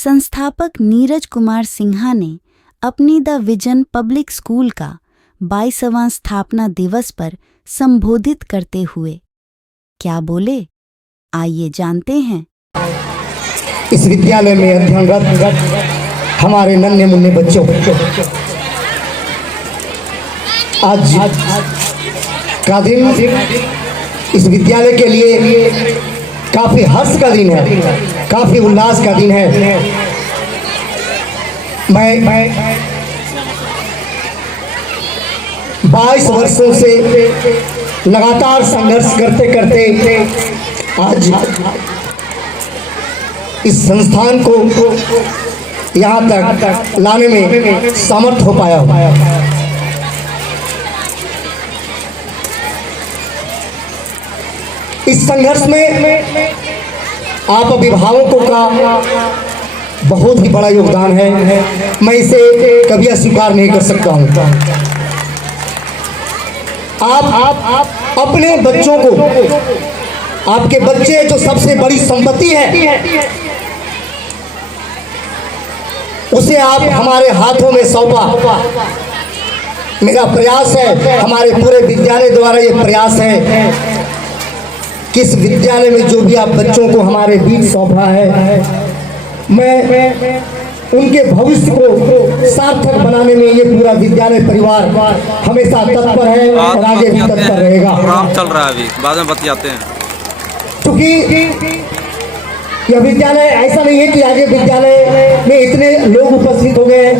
संस्थापक नीरज कुमार सिन्हा ने अपनी द विजन पब्लिक स्कूल का 22वां स्थापना दिवस पर संबोधित करते हुए क्या बोले, आइए जानते हैं। इस विद्यालय में अध्ययनरत हमारे नन्हे मुन्ने बच्चों, आज का दिन इस विद्यालय के लिए काफी हर्ष का दिन है, काफी उल्लास का दिन है। मैं 22 वर्षों से लगातार संघर्ष करते करते आज इस संस्थान को यहाँ तक लाने में समर्थ हो पाया हूँ। इस संघर्ष में आप अभिभावकों का बहुत ही बड़ा योगदान है, मैं इसे कभी अस्वीकार नहीं कर सकता हूँ। आप अपने बच्चों को, आपके बच्चे जो सबसे बड़ी संपत्ति है, उसे आप हमारे हाथों में सौंपा। मेरा प्रयास है, हमारे पूरे विद्यालय द्वारा ये प्रयास है कि इस विद्यालय में जो भी आप बच्चों को हमारे बीच सौंपा है, मैं उनके भविष्य को सार्थक बनाने में ये पूरा विद्यालय परिवार हमेशा तत्पर है और आगे भी तत्पर रहेगा। काम चल रहा है, अभी बाद में बतियाते हैं। क्योंकि यह विद्यालय ऐसा नहीं है कि आगे विद्यालय में इतने लोग उपस्थित हो गए हैं।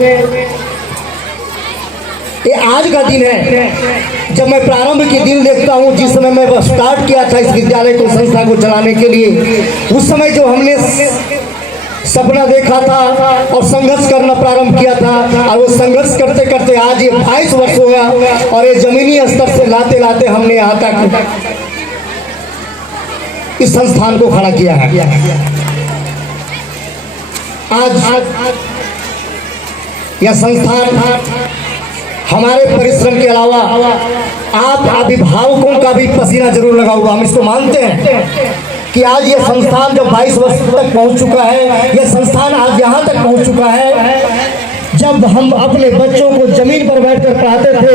ये आज का दिन है। जब मैं प्रारंभ के दिन देखता हूँ, जिस समय मैं स्टार्ट किया था इस विद्यालय को, संस्था को चलाने के लिए, उस समय जो हमने सपना देखा था और संघर्ष करना प्रारंभ किया था, और वो संघर्ष करते करते आज ये 22 वर्ष हो गया और ये जमीनी स्तर से लाते लाते हमने यहाँ तक इस संस्थान को खड़ा किया है। आज यह संस्थान हमारे परिश्रम के अलावा आप अभिभावकों का भी पसीना जरूर लगा होगा। हम इसको मानते हैं कि आज ये संस्थान जब 22 वर्ष तक पहुंच चुका है, यह संस्थान आज यहाँ तक पहुंच चुका है। जब हम अपने बच्चों को जमीन पर बैठकर पढ़ाते थे,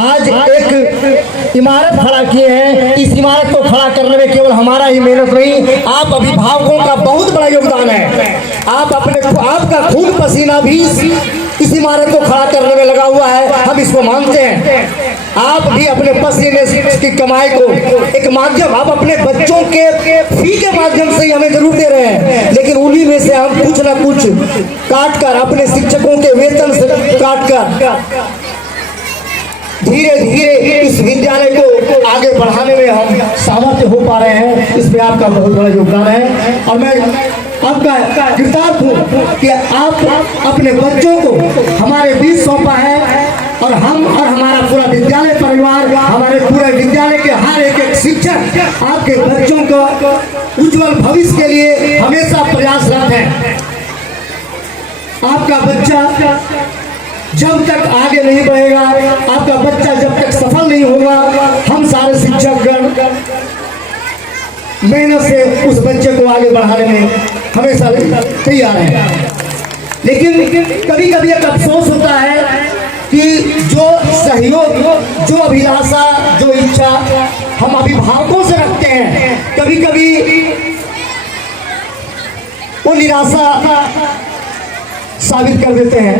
आज एक इमारत खड़ा किए हैं। इस इमारत को खड़ा करने में केवल हमारा ही मेहनत नहीं, आप अभिभावकों का बहुत बड़ा योगदान है। आपका खून पसीना भी इस इमारत को खड़ा करने में लगा हुआ है, हम इसको मानते हैं। आप भी अपने पसीने की कमाई को एक माध्यम, आप अपने बच्चों के फी के माध्यम से ही हमें जरूर दे रहे हैं, लेकिन उन्हीं में से हम कुछ ना कुछ काट कर, अपने शिक्षकों के वेतन से काट कर धीरे धीरे इस विद्यालय को आगे बढ़ाने में हम सामर्थ्य हो पा रहे हैं। इस पे आपका बहुत बड़ा योगदान है और मैं आपका कृतज्ञ हूँ कि आप अपने बच्चों को हमारे बीच सौंपा है और हम और हमारा पूरा विद्यालय परिवार, हमारे पूरे विद्यालय के हर एक शिक्षक आपके बच्चों को उज्जवल भविष्य के लिए हमेशा प्रयासरत है। आपका बच्चा जब तक आगे नहीं बढ़ेगा, आपका बच्चा जब तक सफल नहीं होगा, हम सारे शिक्षकगण मेहनत से उस बच्चे को आगे बढ़ाने में हमेशा तैयार हैं। लेकिन कभी कभी एक अफसोस होता है कि जो सहयोग, जो अभिलाषा, जो इच्छा हम अभिभावकों से रखते हैं, कभी कभी वो निराशा साबित कर देते हैं।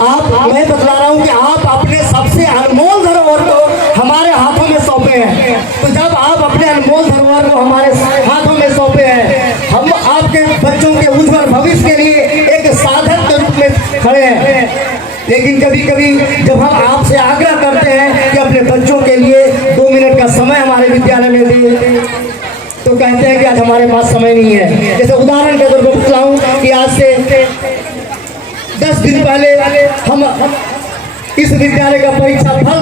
मैं बतला रहा हूँ कि आप अपने सबसे अनमोल धरोहर को हमारे हाथों में सौंपे हैं। तो जब आप अपने अनमोल धरोहर को हमारे हाथों में सौंपे हैं, हम आपके बच्चों के उज्जवल भविष्य के लिए एक साधक के रूप में खड़े हैं। लेकिन कभी कभी जब हम आपसे आग्रह करते हैं कि अपने बच्चों के लिए 2 मिनट का समय हमारे विद्यालय में दें, तो कहते हैं कि आज हमारे पास समय नहीं है। जैसे उदाहरण के तौर पर बताऊं कि आज से 10 दिन पहले हम इस विद्यालय का परीक्षा फल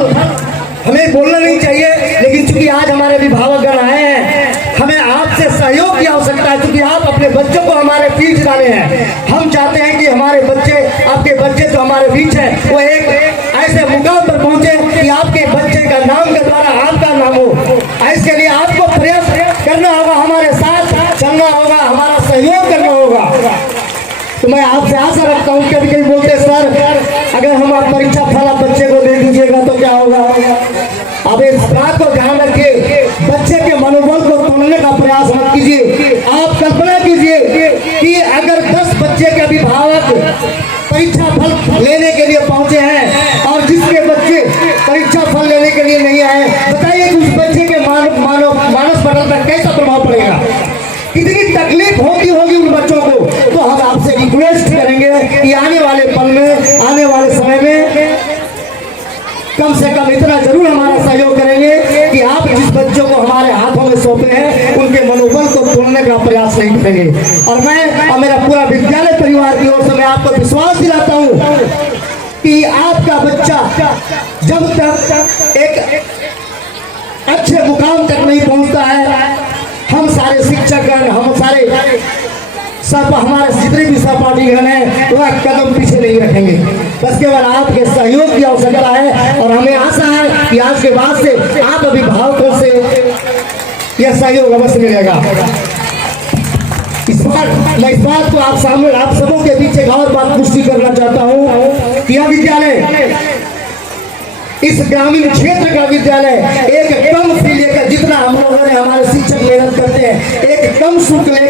हमें बोलना नहीं चाहिए, लेकिन चूंकि आज हमारे अभिभावकगण आए हैं, हमें आपसे सहयोग की आवश्यकता है। क्योंकि आप अपने बच्चों को हमारे बीच डाले हैं, हम चाहते हैं कि हमारे बच्चे, आपके बच्चे जो हमारे बीच हैं, वो एक ऐसे मुकाम पर पहुंचे कि आपके बच्चे का नाम के द्वारा आपका नाम हो। इसके लिए आपको प्रयास करना होगा, हमारे साथ चलना होगा, हमारा सहयोग करना होगा। आपसे आशा रखता हूँ, कभी कभी बोलते हैं सर अगर हम आप परीक्षा फल आप बच्चे को दे दीजिएगा तो क्या होगा। अब इस बात को ध्यान रखिए, बच्चे के मनोबल को तोड़ने का प्रयास मत कीजिए। आप कल्पना कीजिए कि अगर 10 बच्चे के अभिभावक परीक्षा फल लेने के लिए पहुंचे हैं और जिसके बच्चे परीक्षा फल लेने के लिए नहीं आए, बताइए उस बच्चे के मानस पटल पर कैसा प्रभाव पड़ेगा, कितनी तकलीफ होती होगी उन बच्चों को। तो हम आपसे रिक्वेस्ट करेंगे कि आने वाले पल में, आने वाले समय में कम से कम इतना जरूर हमारा सहयोग करेंगे कि आप जिस बच्चों को हमारे हाथों में सौंपे हैं उनके मनोबल को तोड़ने का प्रयास नहीं करेंगे। और मैं और मेरा पूरा विद्यालय परिवार की ओर से मैं आपको विश्वास दिलाता हूं कि आपका बच्चा जब तक एक अच्छे मुकाम तक नहीं पहुंचता है, हम सारे शिक्षकगण, हम सारे सब हमारे जितने भी सहपाठीगण हैं वह कदम पीछे नहीं रखेंगे। बस केवल आपके सहयोग की आवश्यकता है और हमें आशा है कि आज के बाद से आप अभिभावकों से यह सहयोग अवश्य मिलेगा। मैं इस बात को आप सामने आप सबों के बीच एक और बात पुष्टि करना चाहता हूँ कि यह विद्यालय, इस ग्रामीण क्षेत्र का विद्यालय एक कम फी लेकर, जितना हम लोगों ने हमारे शिक्षक मेहनत करते हैं, एक कम शुल्क